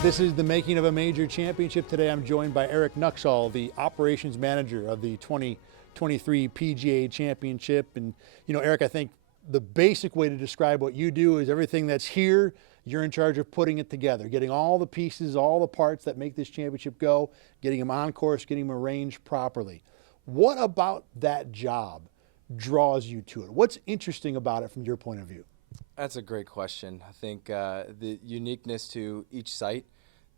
This is the making of a major championship. Today I'm joined by Eric Nuxall, the operations manager of the 2023 PGA Championship. And Eric, I think the basic way to describe what you do is everything that's here, you're in charge of putting it together, getting all the pieces, all the parts that make this championship go, getting them on course, getting them arranged properly. What about that job draws you to it? What's interesting about it from your point of view? That's a great question. I think the uniqueness to each site,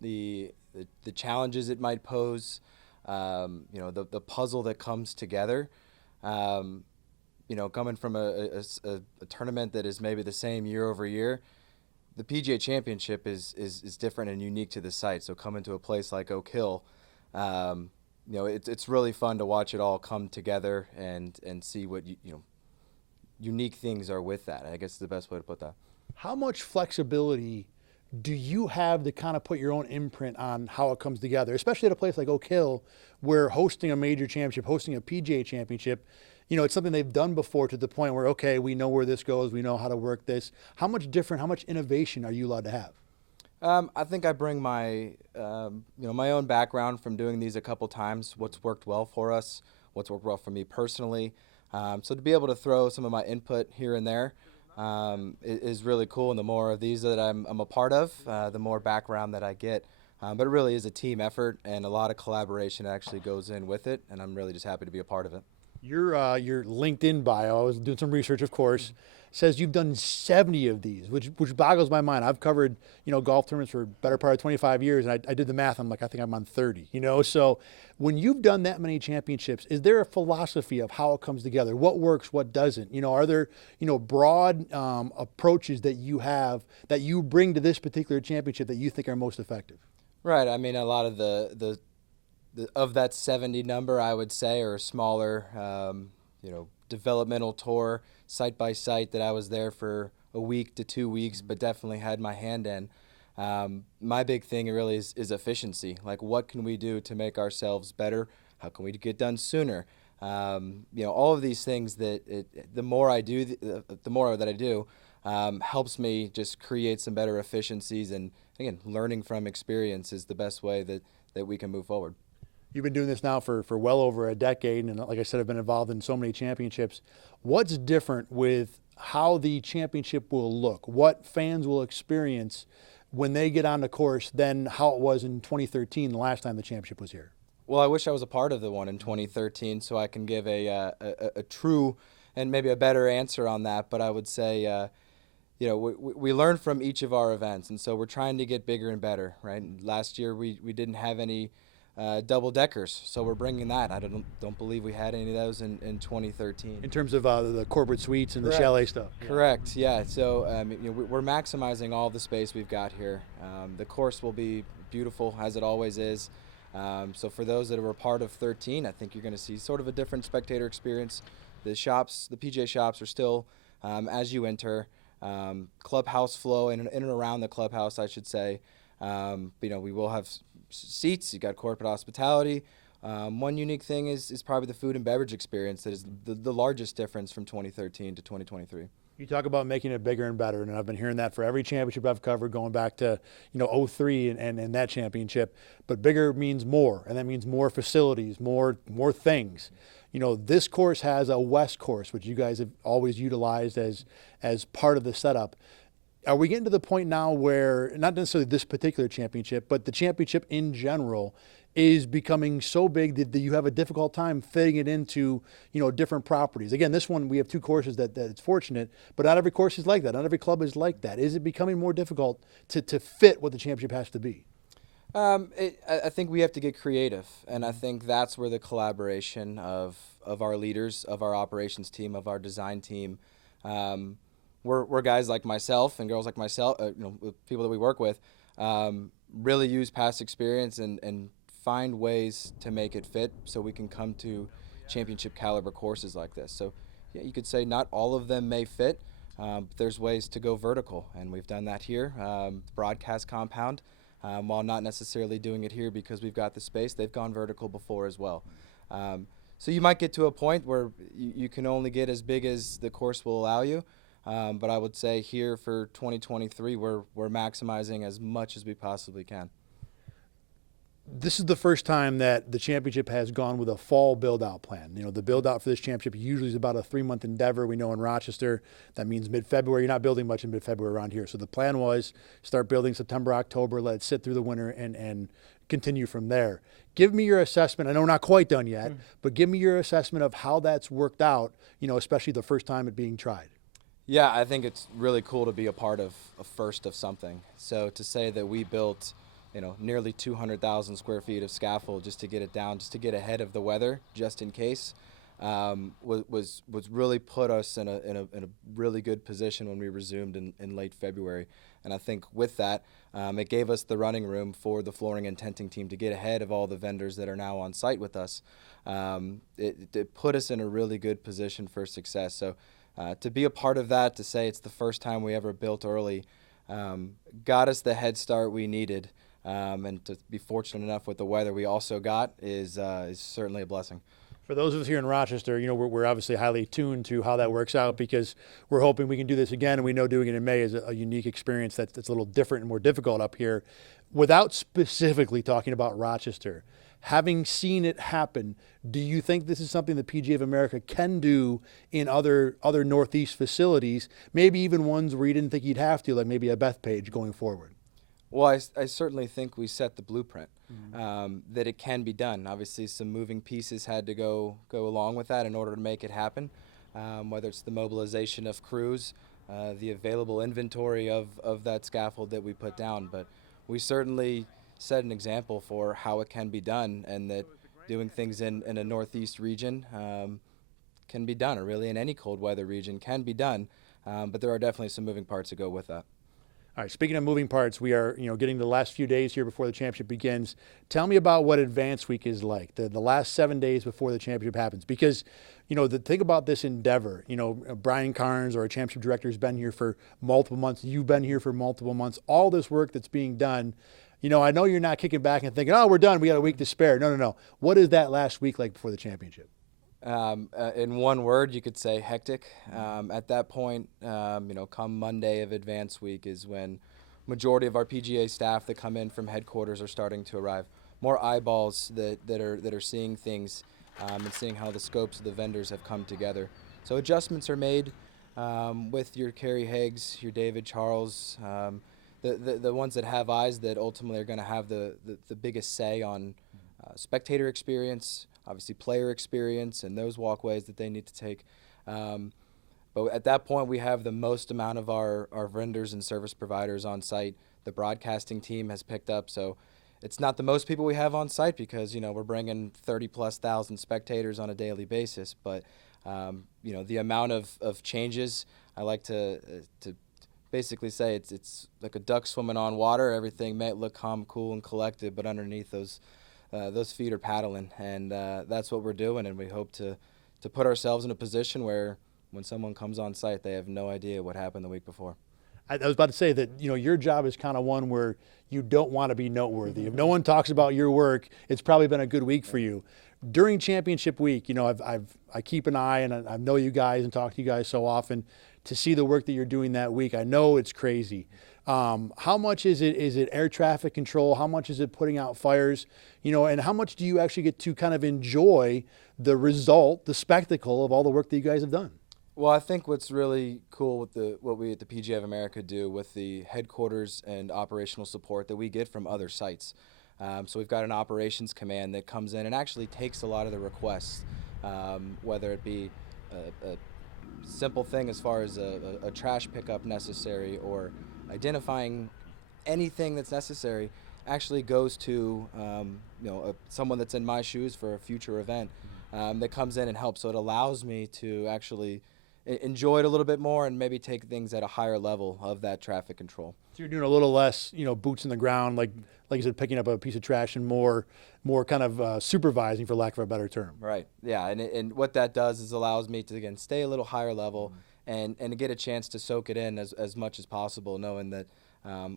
the challenges it might pose, the puzzle that comes together. Coming from a tournament that is maybe the same year over year, the PGA Championship is different and unique to the site. So coming to a place like Oak Hill, it's really fun to watch it all come together and see what unique things are with that. I guess is the best way to put that. How much flexibility do you have to kind of put your own imprint on how it comes together, especially at a place like Oak Hill, where hosting a major championship, hosting a PGA Championship, it's something they've done before to the point where, okay, we know where this goes, we know how to work this. How much different, how much innovation are you allowed to have? I think I bring my my own background from doing these a couple times. What's worked well for us, what's worked well for me personally. So to be able to throw some of my input here and there is really cool. And the more of these that I'm a part of, the more background that I get. But it really is a team effort, and a lot of collaboration actually goes in with it. And I'm really just happy to be a part of it. Your LinkedIn bio, I was doing some research, of course, says you've done 70 of these, which boggles my mind. I've covered golf tournaments for a better part of 25 years, and I did the math. I'm like, I think I'm on 30. So when you've done that many championships, is there a philosophy of how it comes together? What works, what doesn't? Are there broad approaches that you have that you bring to this particular championship that you think are most effective? Right. I mean, a lot of the of that 70 number, I would say, or a smaller, developmental tour, site by site that I was there for a week to 2 weeks, but definitely had my hand in. My big thing really is efficiency. Like, what can we do to make ourselves better? How can we get done sooner? All of these things that the more I do, the more that I do, helps me just create some better efficiencies. And again, learning from experience is the best way that we can move forward. You've been doing this now for well over a decade, and like I said, I've been involved in so many championships. What's different with how the championship will look, what fans will experience when they get on the course than how it was in 2013, the last time the championship was here? Well, I wish I was a part of the one in 2013 so I can give a true and maybe a better answer on that. But I would say, we learn from each of our events, and so we're trying to get bigger and better, right? Last year we didn't have any double deckers, so we're bringing that. I don't believe we had any of those in 2013. In terms of the corporate suites and Correct. The chalet stuff. Correct. Yeah. So we're maximizing all the space we've got here. The course will be beautiful as it always is. So for those that were part of 13, I think you're going to see sort of a different spectator experience. The PGA shops are still as you enter. Clubhouse flow in and around the clubhouse, I should say. We will have seats. You got corporate hospitality. One unique thing is probably the food and beverage experience that is the largest difference from 2013 to 2023. You talk about making it bigger and better, and I've been hearing that for every championship I've covered, going back to 03 and that championship. But bigger means more, and that means more facilities, more things. This course has a west course, which you guys have always utilized as part of the setup. Are we getting to the point now where, not necessarily this particular championship, but the championship in general is becoming so big that you have a difficult time fitting it into, different properties? Again, this one, we have two courses that it's fortunate, but not every course is like that. Not every club is like that. Is it becoming more difficult to fit what the championship has to be? I think we have to get creative, and I think that's where the collaboration of our leaders, of our operations team, of our design team, we're guys like myself and girls like myself, people that we work with, really use past experience and find ways to make it fit so we can come to championship caliber courses like this. So yeah, you could say not all of them may fit, but there's ways to go vertical, and we've done that here. Broadcast compound, while not necessarily doing it here because we've got the space, they've gone vertical before as well. So you might get to a point where you can only get as big as the course will allow you. But I would say here for 2023, we're maximizing as much as we possibly can. This is the first time that the championship has gone with a fall build-out plan. You know, the build-out for this championship usually is about a 3-month endeavor. We know in Rochester, that means mid-February. You're not building much in mid-February around here. So the plan was start building September, October, let it sit through the winter, and continue from there. Give me your assessment. I know we're not quite done yet, but give me your assessment of how that's worked out, you know, especially the first time it being tried. Yeah, I think it's really cool to be a part of a first of something. So to say that we built, you know, nearly 200,000 square feet of scaffold just to get it down, just to get ahead of the weather, just in case, was really put us in a really good position when we resumed in late February. And I think with that, it gave us the running room for the flooring and tenting team to get ahead of all the vendors that are now on site with us. It put us in a really good position for success. So to be a part of that, to say it's the first time we ever built early, got us the head start we needed. And to be fortunate enough with the weather we also got is certainly a blessing. For those of us here in Rochester, you know, we're obviously highly tuned to how that works out because we're hoping we can do this again, and we know doing it in May is a unique experience that's a little different and more difficult up here. Without specifically talking about Rochester, having seen it happen, do you think this is something the PGA of America can do in other Northeast facilities, maybe even ones where you didn't think you'd have to, like maybe a Bethpage going forward? Well, I certainly think we set the blueprint, that it can be done. Obviously, some moving pieces had to go along with that in order to make it happen, whether it's the mobilization of crews, the available inventory of that scaffold that we put down. But we certainly set an example for how it can be done, and that doing things in a Northeast region can be done, or really in any cold weather region can be done. But there are definitely some moving parts to go with that. All right, speaking of moving parts, we are, you know, getting the last few days here before the championship begins. Tell me about what Advance Week is like, the last 7 days before the championship happens. Because, you know, the thing about this endeavor, you know, Brian Carnes, our championship director, has been here for multiple months. You've been here for multiple months. All this work that's being done, you know, I know you're not kicking back and thinking, oh, we're done, we got a week to spare. No. What is that last week like before the championship? In one word, you could say hectic. At that point, you know, come Monday of Advance Week is when majority of our PGA staff that come in from headquarters are starting to arrive. More eyeballs that are seeing things and seeing how the scopes of the vendors have come together. So adjustments are made with your Kerry Higgs, your David Charles, the ones that have eyes that ultimately are going to have the biggest say on spectator experience, obviously player experience, and those walkways that they need to take. But at that point, we have the most amount of our vendors and service providers on site. The broadcasting team has picked up, so it's not the most people we have on site because, you know, we're bringing 30,000+ spectators on a daily basis. But, you know, the amount of changes, I like to basically say it's like a duck swimming on water. Everything may look calm, cool, and collected, but underneath those feet are paddling, and that's what we're doing. And we hope to put ourselves in a position where when someone comes on site, they have no idea what happened the week before. I was about to say that, you know, your job is kind of one where you don't want to be noteworthy. If no one talks about your work, it's probably been a good week for you. During championship week, you know, I keep an eye, and I know you guys and talk to you guys so often to see the work that you're doing that week. I know it's crazy. How much is it air traffic control? How much is it putting out fires? You know, and how much do you actually get to kind of enjoy the result, the spectacle of all the work that you guys have done? Well, I think what's really cool with what we at the PGA of America do with the headquarters and operational support that we get from other sites. So we've got an operations command that comes in and actually takes a lot of the requests, whether it be a simple thing as far as a trash pickup necessary or identifying anything that's necessary, actually goes to someone that's in my shoes for a future event that comes in and helps. So it allows me to actually enjoy it a little bit more and maybe take things at a higher level of that traffic control. So you're doing a little less, you know, boots in the ground, like you said, picking up a piece of trash, and more kind of supervising, for lack of a better term. Right. Yeah. And what that does is allows me to, again, stay a little higher level and to get a chance to soak it in as much as possible, knowing that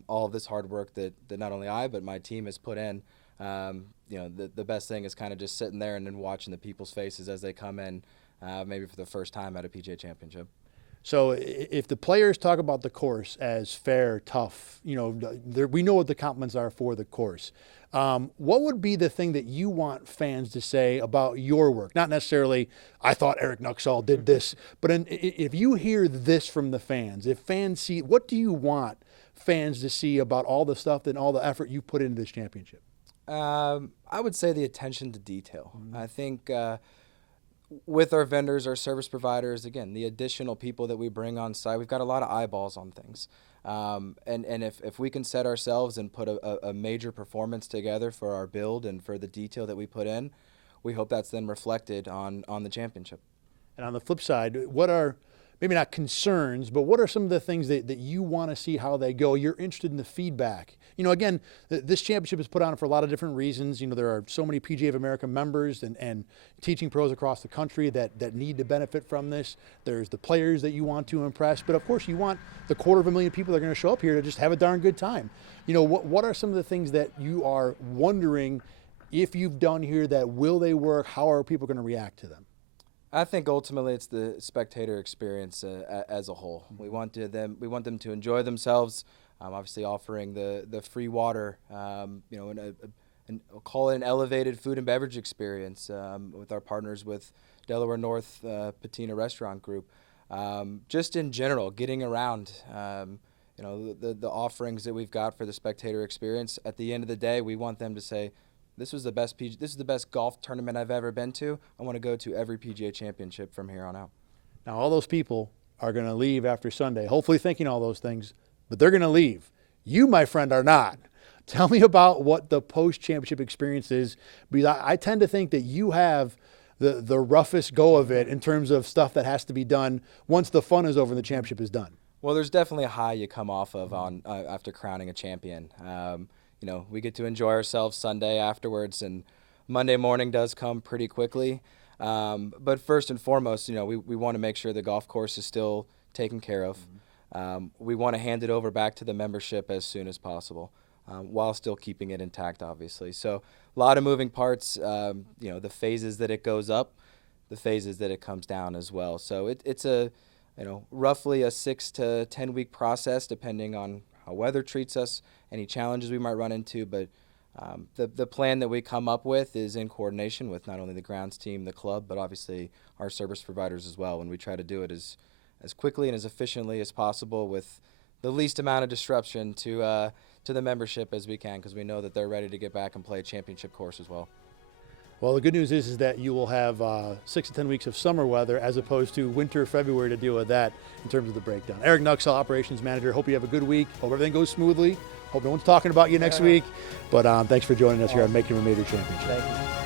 all of this hard work that not only I but my team has put in, the best thing is kind of just sitting there and then watching the people's faces as they come in, maybe for the first time at a PGA Championship. So if the players talk about the course as fair, tough, we know what the compliments are for the course. What would be the thing that you want fans to say about your work? Not necessarily, I thought Eric Nuxall did this, but if you hear this from the fans, if fans see, what do you want fans to see about all the stuff and all the effort you put into this championship? I would say the attention to detail. I think with our vendors, our service providers, again, the additional people that we bring on site, we've got a lot of eyeballs on things. And if we can set ourselves and put a major performance together for our build and for the detail that we put in, we hope that's then reflected on the championship. And on the flip side, what are, maybe not concerns, but what are some of the things that you want to see how they go? You're interested in the feedback. Again, this championship is put on for a lot of different reasons. There are so many PGA of America members and teaching pros across the country that need to benefit from this. There's the players that you want to impress, but of course you want the 250,000 people that are going to show up here to just have a darn good time. What are some of the things that you are wondering if you've done here that will they work? How are people going to react to them? I think ultimately it's the spectator experience as a whole. We want them to enjoy themselves. Obviously, offering the free water, and we'll call it an elevated food and beverage experience with our partners with Delaware North Patina Restaurant Group. Just in general, getting around, the offerings that we've got for the spectator experience. At the end of the day, we want them to say, this is the best golf tournament I've ever been to. I want to go to every PGA championship from here on out. Now, all those people are going to leave after Sunday, hopefully thinking all those things, but they're going to leave. You, my friend, are not. Tell me about what the post-championship experience is, because I tend to think that you have the roughest go of it in terms of stuff that has to be done once the fun is over and the championship is done. Well, there's definitely a high you come off of after crowning a champion. We get to enjoy ourselves Sunday afterwards, and Monday morning does come pretty quickly. But first and foremost, we want to make sure the golf course is still taken care of. We want to hand it over back to the membership as soon as possible, while still keeping it intact, obviously. So a lot of moving parts, the phases that it goes up, the phases that it comes down as well. So it's a, roughly a 6 to 10 week process, depending on how weather treats us, any challenges we might run into. But the plan that we come up with is in coordination with not only the grounds team, the club, but obviously our service providers as well. And we try to do it as quickly and as efficiently as possible with the least amount of disruption to the membership as we can, because we know that they're ready to get back and play a championship course as well. Well, the good news is that you will have 6 to 10 weeks of summer weather as opposed to winter, February to deal with that in terms of the breakdown. Eric Nuxall, Operations Manager, hope you have a good week. Hope everything goes smoothly. Hope no one's talking about you next week. But thanks for joining us here on Making a Major Championship. Thank you.